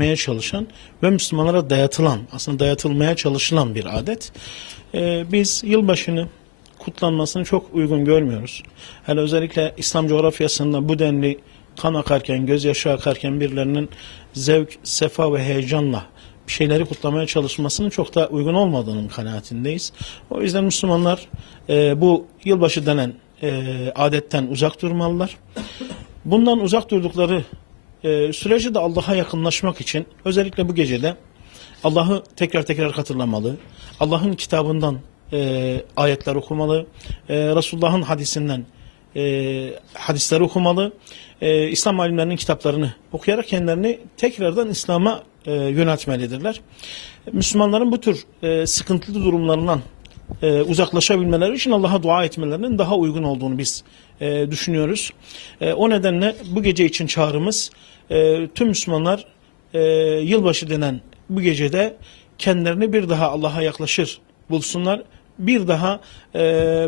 etmeye çalışan ve Müslümanlara dayatılan, aslında dayatılmaya çalışılan bir adet. Biz yılbaşını kutlanmasını çok uygun görmüyoruz. Hele özellikle İslam coğrafyasında bu denli kan akarken, gözyaşı akarken birilerinin zevk, sefa ve heyecanla bir şeyleri kutlamaya çalışmasının çok da uygun olmadığının kanaatindeyiz. O yüzden Müslümanlar bu yılbaşı denen adetten uzak durmalılar. Bundan uzak durdukları sürece de Allah'a yakınlaşmak için özellikle bu gecede Allah'ı tekrar tekrar hatırlamalı. Allah'ın kitabından ayetler okumalı. Resulullah'ın hadisinden hadisleri okumalı. İslam alimlerinin kitaplarını okuyarak kendilerini tekrardan İslam'a yöneltmelidirler. Müslümanların bu tür sıkıntılı durumlarından uzaklaşabilmeleri için Allah'a dua etmelerinin daha uygun olduğunu biz düşünüyoruz. O nedenle bu gece için çağrımız tüm Müslümanlar yılbaşı denen bu gecede kendilerini bir daha Allah'a yaklaşır bulsunlar. Bir daha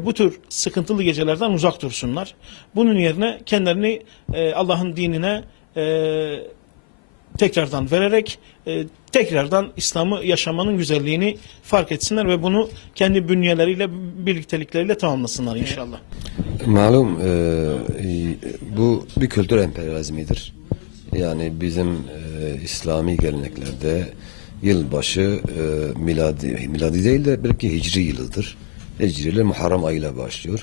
bu tür sıkıntılı gecelerden uzak dursunlar. Bunun yerine kendilerini Allah'ın dinine tekrardan vererek tekrardan İslam'ı yaşamanın güzelliğini fark etsinler ve bunu kendi bünyeleriyle, birliktelikleriyle tamamlasınlar inşallah. Malum bu bir kültür emperyalizmidir. Yani bizim İslami geleneklerde yılbaşı miladi değil de belki hicri yılıdır. Hicri ile Muharrem ayıyla başlıyor.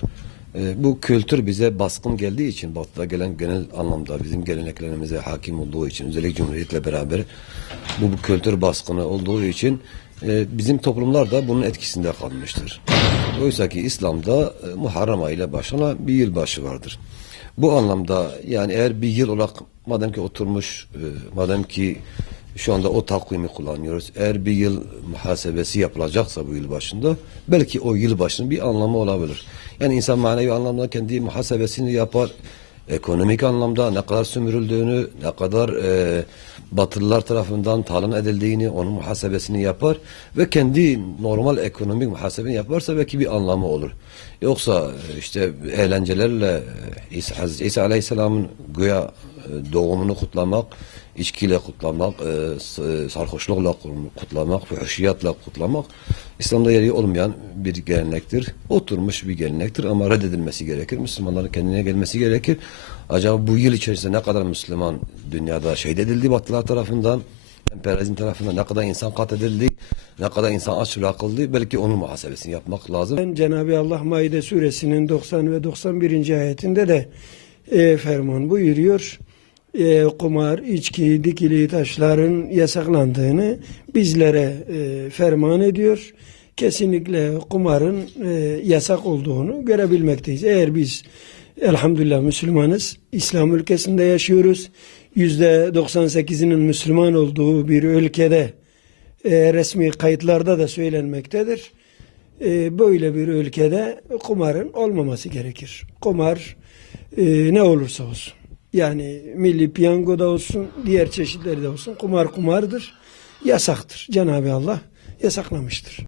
Bu kültür bize baskın geldiği için, Batı'da gelen genel anlamda bizim geleneklerimize hakim olduğu için, özellikle Cumhuriyet'le beraber bu kültür baskını olduğu için bizim toplumlar da bunun etkisinde kalmıştır. Oysa ki İslam'da Muharrem ayıyla başlayan bir yılbaşı vardır. Bu anlamda yani eğer bir yıl olarak madem ki oturmuş, madem ki şu anda o takvimi kullanıyoruz. Eğer bir yıl muhasebesi yapılacaksa bu yıl başında belki o yıl başının bir anlamı olabilir. Yani insan manevi anlamda kendi muhasebesini yapar. Ekonomik anlamda ne kadar sömürüldüğünü, ne kadar Batılılar tarafından talan edildiğini, onun muhasebesini yapar ve kendi normal ekonomik muhasebeni yaparsa belki bir anlamı olur. Yoksa işte eğlencelerle İsa Aleyhisselam'ın güya doğumunu kutlamak, içkiyle kutlamak, sarhoşlukla kutlamak, fuhuşiyatla kutlamak İslam'da yeri olmayan bir gelenektir. Oturmuş bir gelenektir ama reddedilmesi gerekir. Müslümanların kendine gelmesi gerekir. Acaba bu yıl içerisinde ne kadar Müslüman dünyada şehit edildi Batılılar tarafından, emperyalizm tarafından ne kadar insan katledildi, ne kadar insan aç bırakıldı, belki onun muhasebesini yapmak lazım. Cenab-ı Allah Maide suresinin 90 ve 91. ayetinde de ferman buyuruyor. Kumar, içki, dikili taşların yasaklandığını bizlere ferman ediyor. Kesinlikle kumarın yasak olduğunu görebilmekteyiz. Eğer biz elhamdülillah Müslümanız, İslam ülkesinde yaşıyoruz, %98'inin Müslüman olduğu bir ülkede resmi kayıtlarda da söylenmektedir. Böyle bir ülkede kumarın olmaması gerekir. Kumar ne olursa olsun. Yani milli piyango da olsun, diğer çeşitleri de olsun. Kumar kumardır, yasaktır. Cenab-ı Allah yasaklamıştır.